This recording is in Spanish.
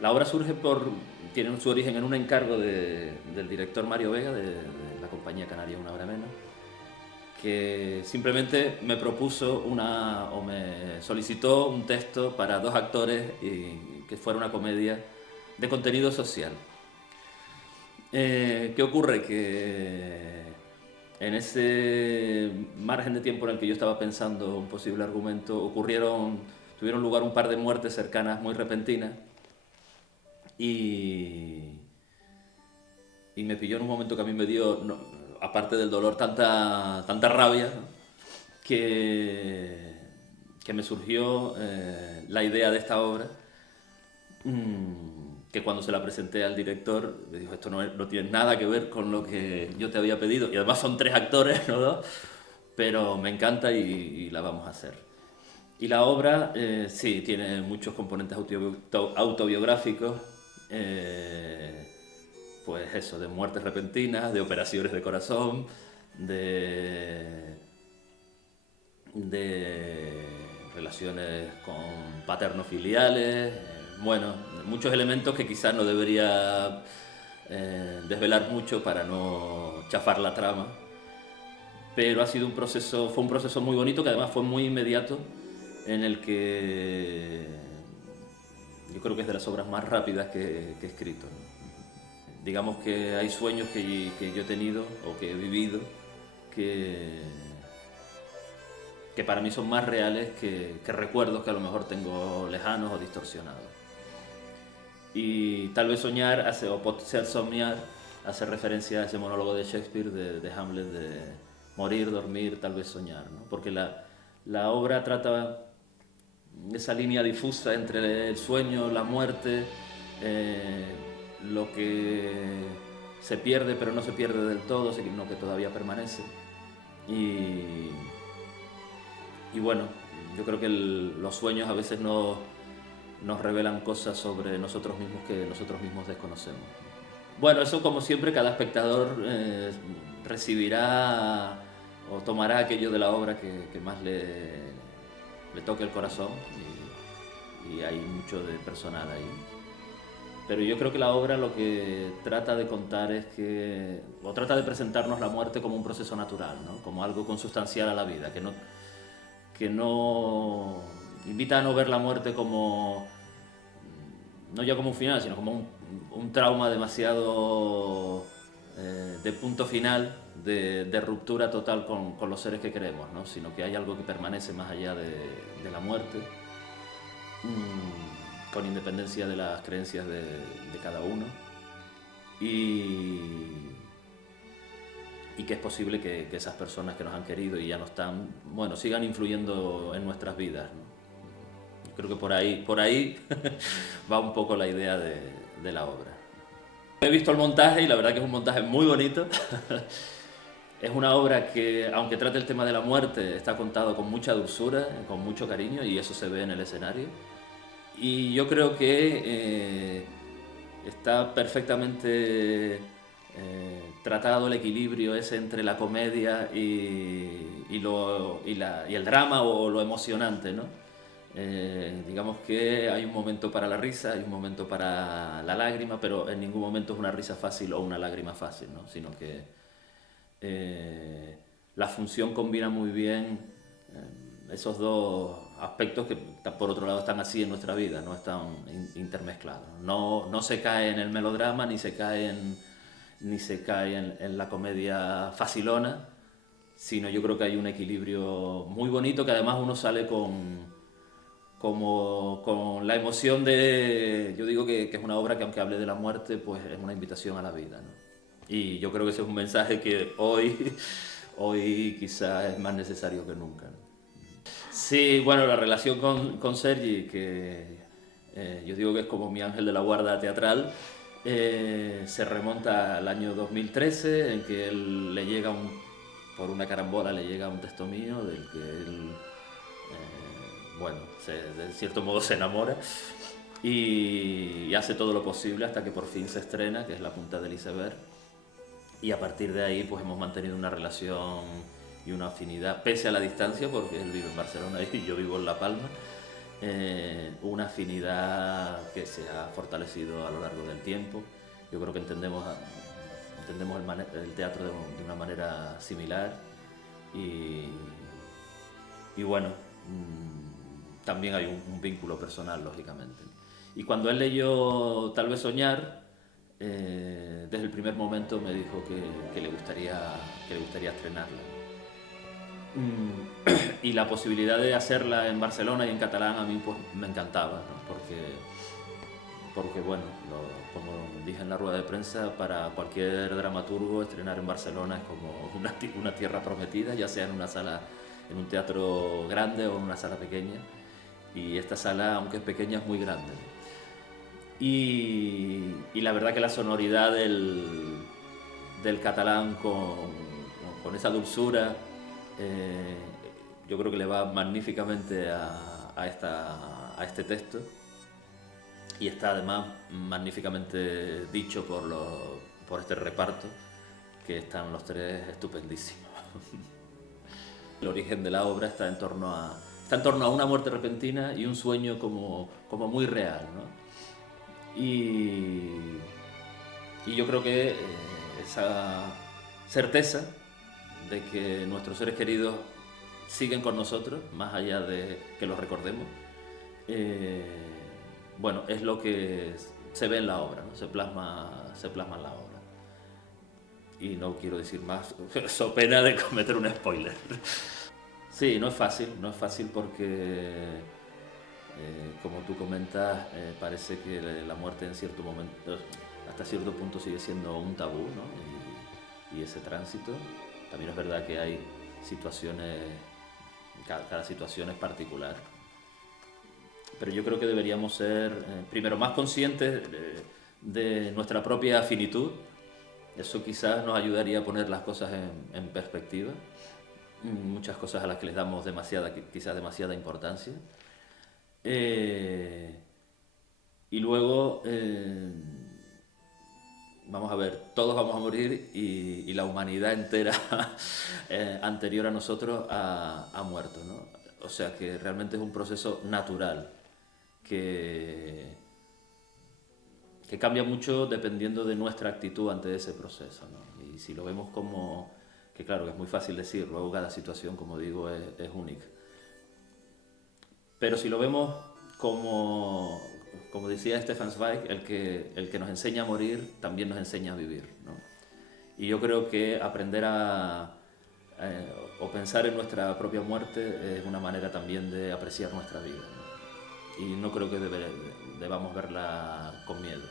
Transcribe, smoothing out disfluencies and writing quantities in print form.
La obra tiene su origen en un encargo del director Mario Vega, de la compañía canaria Una Hora Menos, que simplemente me propuso o me solicitó un texto para dos actores y que fuera una comedia de contenido social. ¿Qué ocurre? Que en ese margen de tiempo en el que yo estaba pensando un posible argumento, tuvieron lugar un par de muertes cercanas muy repentinas y, y me pilló en un momento que a mí me dio, aparte del dolor, tanta rabia, ¿no? que, que me surgió la idea de esta obra, que cuando se la presenté al director, me dijo, esto no tiene nada que ver con lo que yo te había pedido, y además son tres actores, no dos, pero me encanta y la vamos a hacer. Y la obra, sí, tiene muchos componentes autobiográficos, eh, pues eso, de muertes repentinas, de operaciones de corazón, de, de relaciones con paterno-filiales, bueno, muchos elementos que quizás no debería desvelar mucho para no chafar la trama, pero fue un proceso muy bonito que además fue muy inmediato, en el que yo creo que es de las obras más rápidas que he escrito, ¿no? Digamos que hay sueños que yo he tenido o que he vivido que, que para mí son más reales que recuerdos que a lo mejor tengo lejanos o distorsionados. Y tal vez ser soñar, hace referencia a ese monólogo de Shakespeare de Hamlet, de morir, dormir, tal vez soñar, ¿no? Porque la obra trata esa línea difusa entre el sueño, la muerte, eh, lo que se pierde pero no se pierde del todo, sino que todavía permanece. Y, y bueno, yo creo que los sueños a veces nos revelan cosas sobre nosotros mismos que nosotros mismos desconocemos. Bueno, eso como siempre cada espectador recibirá o tomará aquello de la obra que más le toque el corazón y hay mucho de personal ahí. Pero yo creo que la obra lo que trata de contar o trata de presentarnos la muerte como un proceso natural, ¿no? Como algo consustancial a la vida, que no invita a no ver la muerte como, no ya como un final, sino como un trauma demasiado de punto final, de ruptura total con los seres que queremos, ¿no? Sino que hay algo que permanece más allá de la muerte, con independencia de las creencias de cada uno. Y que es posible que esas personas que nos han querido y ya no están, bueno, sigan influyendo en nuestras vidas, ¿no? Yo creo que por ahí va un poco la idea de la obra. He visto el montaje y la verdad que es un montaje muy bonito. Es una obra que, aunque trate el tema de la muerte, está contado con mucha dulzura, con mucho cariño, y eso se ve en el escenario. Y yo creo que está perfectamente tratado el equilibrio ese entre la comedia y el drama o lo emocionante, ¿no? Digamos que hay un momento para la risa, hay un momento para la lágrima, pero en ningún momento es una risa fácil o una lágrima fácil, ¿no? Sino que la función combina muy bien esos dos aspectos que por otro lado están así en nuestra vida, no están intermezclados. No se cae en el melodrama ni se cae en la comedia facilona, sino yo creo que hay un equilibrio muy bonito que además uno sale con la emoción yo digo que es una obra que aunque hable de la muerte, pues es una invitación a la vida, ¿no? Y yo creo que ese es un mensaje que hoy quizás es más necesario que nunca, ¿no? Sí, bueno, la relación con Sergi, que yo digo que es como mi ángel de la guarda teatral, se remonta al año 2013, en que él por una carambola le llega un texto mío del que él, bueno, de cierto modo se enamora y hace todo lo posible hasta que por fin se estrena, que es La punta del iceberg. Y a partir de ahí pues hemos mantenido una relación y una afinidad, pese a la distancia, porque él vive en Barcelona y yo vivo en La Palma. una afinidad que se ha fortalecido a lo largo del tiempo. Yo creo que entendemos el teatro de una manera similar y, y bueno, también hay un vínculo personal, lógicamente. Y cuando él leyó Tal vez soñar, desde el primer momento me dijo que le gustaría estrenarla. Y la posibilidad de hacerla en Barcelona y en catalán a mí pues me encantaba, ¿no? Porque bueno, como dije en la rueda de prensa, para cualquier dramaturgo estrenar en Barcelona es como una tierra prometida, ya sea en una sala, en un teatro grande o en una sala pequeña. Y esta sala, aunque es pequeña, es muy grande. Y la verdad que la sonoridad del catalán con esa dulzura, eh, yo creo que le va magníficamente a este texto. Y está además magníficamente dicho por este reparto, que están los tres estupendísimos. El origen de la obra está en torno a una muerte repentina y un sueño como muy real, ¿no? Y yo creo que esa certeza de que nuestros seres queridos siguen con nosotros, más allá de que los recordemos, bueno, es lo que se ve en la obra, ¿no? Se plasma en la obra. Y no quiero decir más, so pena de cometer un spoiler. Sí, no es fácil porque, como tú comentas, parece que la muerte en cierto momento, hasta cierto punto sigue siendo un tabú, ¿no? Y ese tránsito. También es verdad que hay situaciones, cada situación es particular. Pero yo creo que deberíamos ser, primero, más conscientes de nuestra propia finitud. Eso quizás nos ayudaría a poner las cosas en perspectiva. Muchas cosas a las que les damos quizás demasiada importancia. Y luego, vamos a ver, todos vamos a morir y la humanidad entera anterior a nosotros ha muerto, ¿no? O sea que realmente es un proceso natural que cambia mucho dependiendo de nuestra actitud ante ese proceso, ¿no? Y si lo vemos como, que claro, que es muy fácil decir, luego cada situación, como digo, es única. Pero si lo vemos como decía Stefan Zweig, el que nos enseña a morir también nos enseña a vivir, ¿no? Y yo creo que aprender o pensar en nuestra propia muerte es una manera también de apreciar nuestra vida, ¿no? Y no creo que debamos verla con miedo.